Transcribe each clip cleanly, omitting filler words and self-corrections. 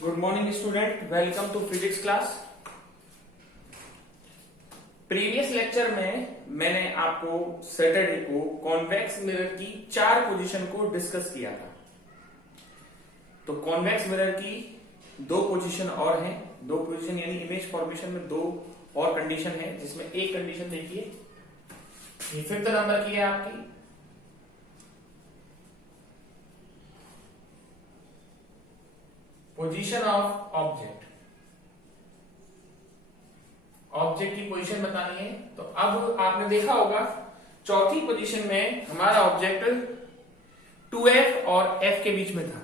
Good morning student, welcome to physics class. Previous lecture में मैंने आपको सैटरडे को कॉन्वेक्स मिरर की 4 पोजीशन को डिस्कस किया था। तो कॉन्वेक्स मिरर की 2 पोजीशन और हैं। 2 पोजीशन यानी इमेज फॉर्मेशन में 2 और कंडीशन है, जिसमें एक कंडीशन देखिए, ये 5th नंबर की है आपकी। पोजीशन ऑफ ऑब्जेक्ट, ऑब्जेक्ट की पोजीशन बतानी है। तो अब आपने देखा होगा चौथी पोजीशन में हमारा ऑब्जेक्ट 2f और f के बीच में था।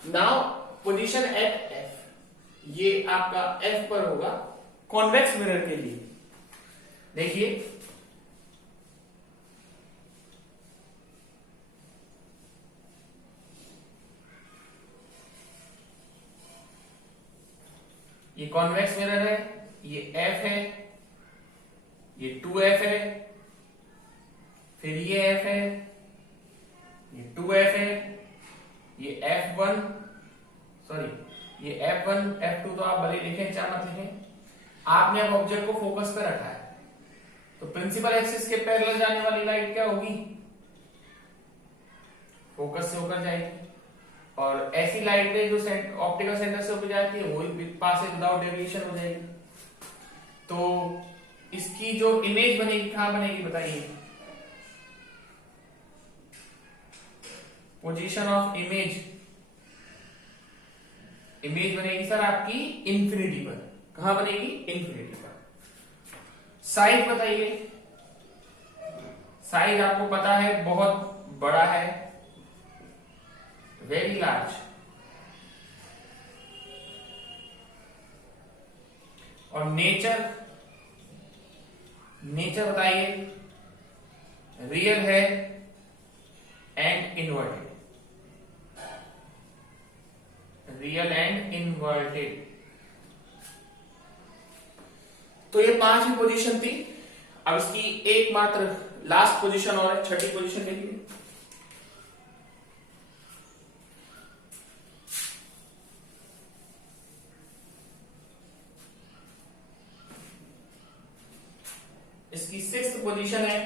नाउ पोजीशन एट f, ये आपका f पर होगा कॉन्वेक्स मिरर के लिए। देखिए ये कॉन्वेक्स मिरर है, ये f है, ये 2f है, फिर ये f है, ये 2f है, ये f1, सॉरी ये f1 f2 तो आप भले लिखें चाहे मत लिखें, आपने अब ऑब्जेक्ट को फोकस पे रखा है। तो प्रिंसिपल एक्सिस के पैरेलल जाने वाली लाइट क्या होगी? फोकस से होकर जाएगी। और ऐसी लाइटें जो ऑप्टिकल सेंटर से होकर जाती है वही पास विदाउट डेविएशन हो जाएगी। तो इसकी जो इमेज बनेगी कहां बनेगी बताइए? पोजीशन ऑफ इमेज, इमेज बनेगी सर आपकी इंफिनिटी पर। कहां बनेगी? इंफिनिटी पर। साइज बताइए। साइज आपको पता है बहुत बड़ा है, वेरी लार्ज। और नेचर, नेचर बताइए। रियल है and inverted, real and inverted. तो ये 5 ही पोजीशन थी। अब इसकी एकमात्र लास्ट पोजीशन और है, छठी पोजीशन देखिए। इसकी 6th पोजीशन है,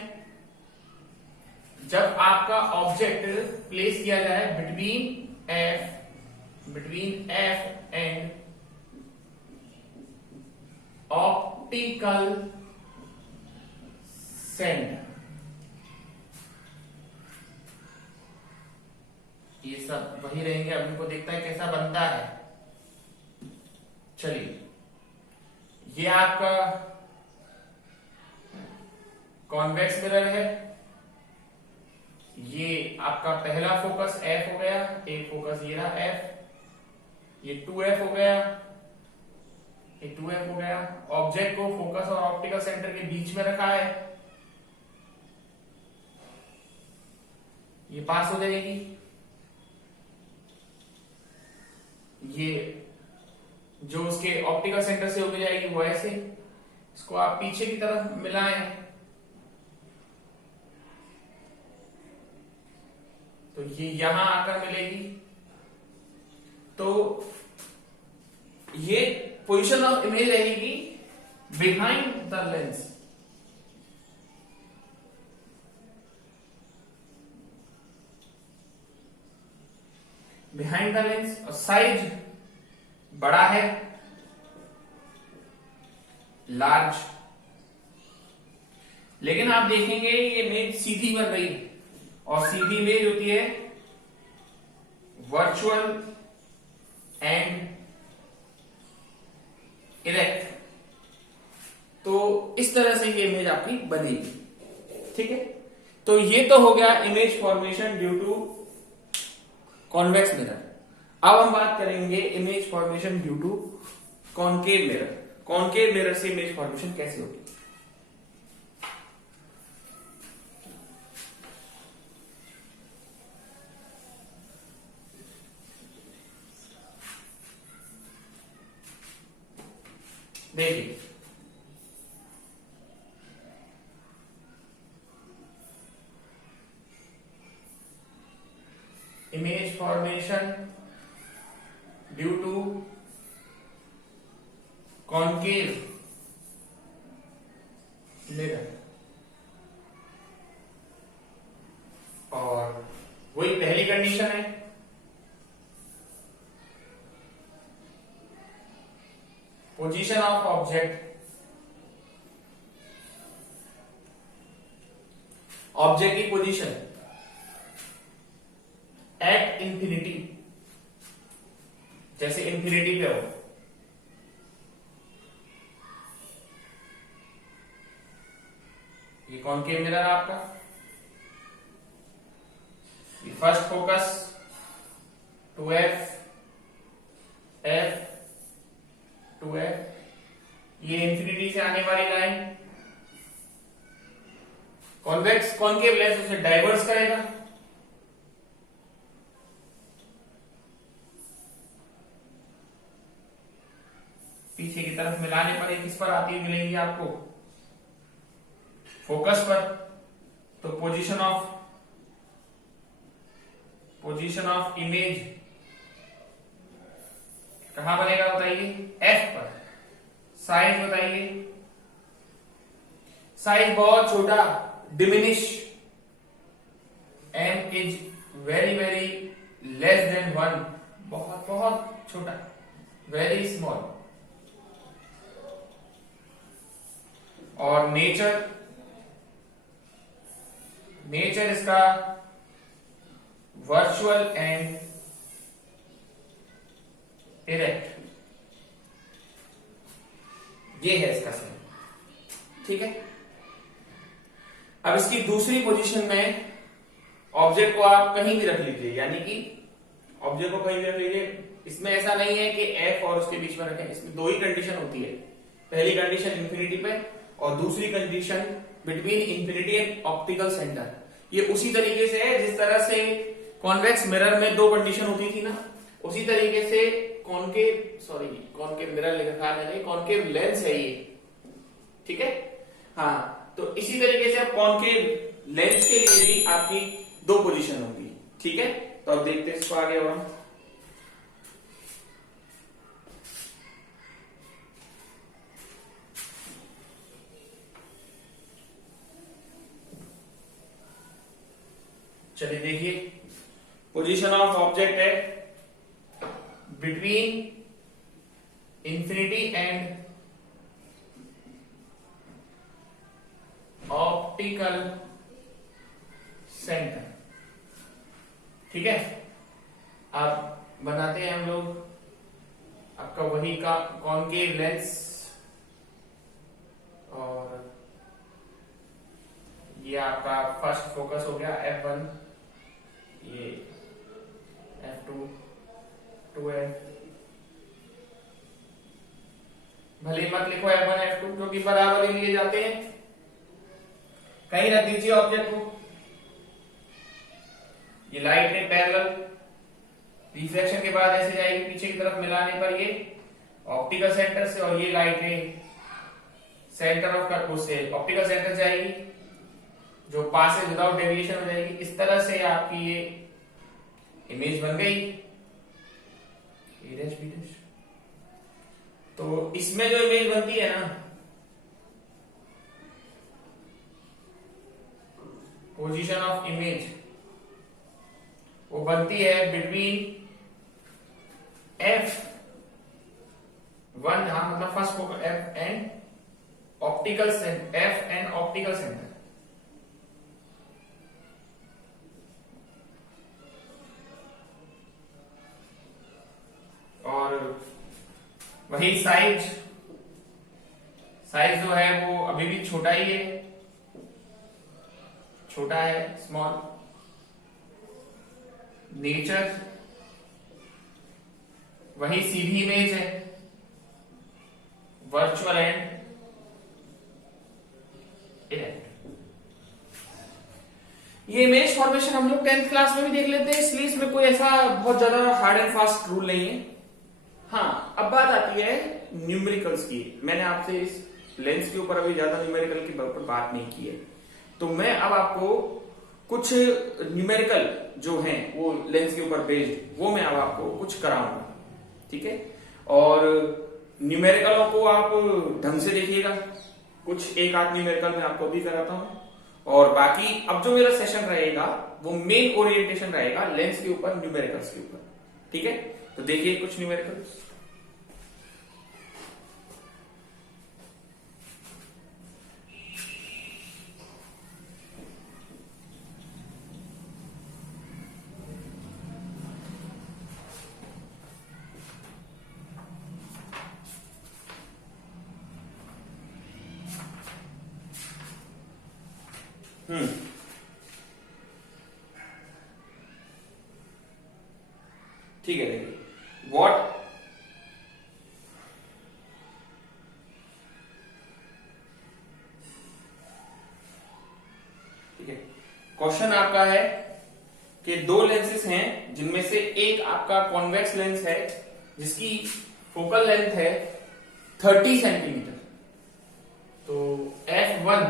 जब आपका ऑब्जेक्ट प्लेस किया जाए between F and optical centre. ये सब वही रहेंगे, अब इनको देखता है कैसा बनता है। चलिए, ये आपका कॉन्वेक्स मिरर है। ये आपका पहला फोकस f हो गया, एक फोकस ये रहा f, ये 2f हो गया, ये 2f हो गया। ऑब्जेक्ट को फोकस और ऑप्टिकल सेंटर के बीच में रखा है, ये पास हो जाएगी। ये जो उसके ऑप्टिकल सेंटर से होकर जाएगी वो ऐसे, इसको आप पीछे की तरफ मिलाएं तो ये यहां आकर मिलेगी। तो ये पोजीशन ऑफ इमेज रहेगी behind the lens. Behind the lens. और साइज बड़ा है, लार्ज। लेकिन आप देखेंगे ये इमेज सीधी बन रही है, और सीधी इमेज होती है वर्चुअल एंड इरेक्ट। तो इस तरह से ये इमेज आपकी बनेगी, ठीक है। तो ये तो हो गया image formation due to convex mirror. अब हम बात करेंगे image formation due to concave mirror. Concave mirror से इमेज फॉर्मेशन कैसे होगी? देखिए, image formation due to concave mirror. और वही पहली कंडीशन है, पोजीशन ऑफ ऑब्जेक्ट, ऑब्जेक्ट की पोजीशन एट इंफिनिटी, जैसे इंफिनिटी पे हो, ये कॉन्केव मिरर आपका, ये first focus 2f, f 2f, ये इंफिनिटी से आने वाली लाइन कॉन्वेक्स कॉन्केव लेंस उसे डाइवर्स करेगा, पीछे की तरफ मिलाने पर किस पर आती हुई मिलेंगी आपको, फोकस पर। तो पोजीशन ऑफ इमेज कहां बनेगा बताइए, एफ पर। साइज बताइए, साइज बहुत छोटा, diminish, m is very very less than 1, बहुत बहुत छोटा, वेरी स्मॉल। और नेचर इसका वर्चुअल एंड इरेक्ट, ये है इसका सही, ठीक है। अब इसकी दूसरी पोजीशन में ऑब्जेक्ट को आप कहीं भी रख लीजिए, यानी कि ऑब्जेक्ट को कहीं भी रख लीजिए, इसमें ऐसा नहीं है कि एफ और उसके बीच में रखें, इसमें दो ही कंडीशन होती है, पहली कंडीशन इंफिनिटी पे और दूसरी condition between infinity and optical centre. ये उसी तरीके से है जिस तरह से कॉन्वेक्स मिरर में दो कंडीशन होती थी ना, उसी तरीके से कॉन्केव मिरर लिखा मैंने, कॉन्केव लेंस है ये, ठीक है। हाँ, तो इसी तरीके से अब कॉन्केव लेंस के लिए भी आपकी दो पोजीशन होगी, ठीक है। तो अब देखते हैं इसको आगे और चलिए देखिए, पोजीशन ऑफ ऑब्जेक्ट है between infinity and optical centre, ठीक है। अब बनाते हैं हम लोग आपका वही का कॉन्केव लेंस, और ये आपका फर्स्ट फोकस हो गया f1, ये f2, 2f, भले मत लिखो f1 f2 क्योंकि बराबर ही लिए जाते हैं, कहीं रख दीजिए ऑब्जेक्ट को। ये लाइट है पैरेलल, रिफ्लेक्शन के बाद ऐसे जाएगी पीछे की तरफ, मिलाने पर ये ऑप्टिकल सेंटर से, और ये लाइट है सेंटर ऑफ कर्व से ऑप्टिकल सेंटर जाएगी, जो पास है विदाउट डेविएशन हो जाएगी। इस तरह से आपकी ये इमेज बन गई, तो इसमें जो इमेज बनती है ना, पोजीशन ऑफ इमेज, वो बनती है बिटवीन F1, हाँ मतलब first focus F and optical centre, F and optical centre. और वही साइज जो है वो अभी भी छोटा ही है, छोटा है, स्मॉल। नेचर वही सीधी इमेज है, वर्चुअल एंड इरेक्ट। ये इमेज फॉर्मेशन हम लोग 10th क्लास में भी देख लेते हैं, इसलिए इसमें कोई ऐसा बहुत ज्यादा हार्ड एंड फास्ट रूल नहीं है। हाँ, अब बात आती है न्यूमेरिकल्स की। मैंने आपसे इस लेंस के ऊपर अभी ज्यादा न्यूमेरिकल की बात नहीं की है, तो मैं अब आपको कुछ न्यूमेरिकल जो हैं वो लेंस के ऊपर बेस्ड, वो मैं अब आपको कुछ कराऊंगा, ठीक है। और न्यूमेरिकलों को आप ढंग से देखिएगा, कुछ एक आध न्यूमेरिकल मैं आपको भी कराता हूं। और बाकी अब जो मेरा सेशन रहेगा वो मेन ओरिएंटेशन रहेगा लेंस के ऊपर, न्यूमेरिकल्स के ऊपर, ठीक है। तो देखिए कुछ न्यूमेरिकल्स। ठीक है, देखिए व्हाट ठीक है, क्वेश्चन आपका है कि दो लेंसेज हैं जिनमें से एक आपका कॉन्वेक्स लेंस है जिसकी फोकल लेंथ है 30 सेंटीमीटर। तो F1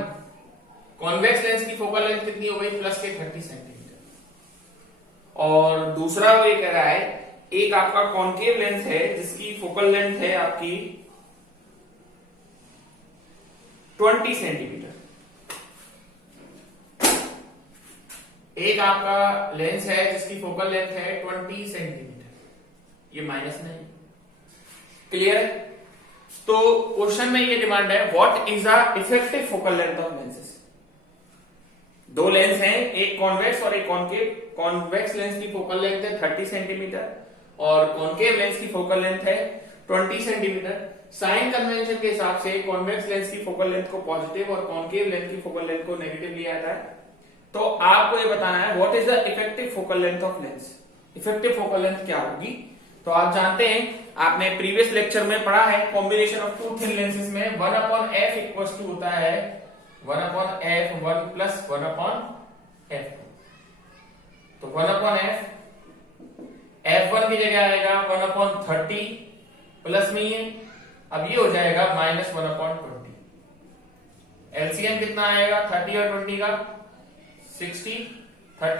कॉन्वेक्स लेंस की फोकल लेंथ कितनी हो गई, प्लस के 30 सेंटीमीटर। और दूसरा वो ये कह रहा है एक आपका कॉन्केव लेंस है जिसकी फोकल लेंथ है आपकी 20 सेंटीमीटर। एक आपका लेंस है जिसकी फोकल लेंथ है 20 सेंटीमीटर, ये माइनस नहीं, क्लियर है। तो क्वेश्चन में ये डिमांड है what is the effective focal length of lenses. दो लेंस हैं, एक कॉन्वेक्स और एक कॉन्केव। कॉन्वेक्स लेंस की फोकल लेंथ है 30 सेंटीमीटर और कॉन्केव लेंस की फोकल लेंथ है 20 सेंटीमीटर। साइन कन्वेंशन के हिसाब से कॉन्वेक्स लेंस की फोकल लेंथ को पॉजिटिव और कॉन्केव लेंस की फोकल लेंथ को नेगेटिव लिया जाता है। तो आपको ये बताना है what is the effective focal length of lens. Effective focal length क्या होगी, तो आप जानते हैं, आपने प्रीवियस लेक्चर में पढ़ा है combination of two thin lenses में 1/f इक्वल्स टू होता है 1/f1 प्लस 1/f2। तो 1/f f1 की जगह आएगा 1/30 प्लस में ये, अब ये हो जाएगा -1/20। एलसीएम कितना आएगा 30 और 20 का 60, 30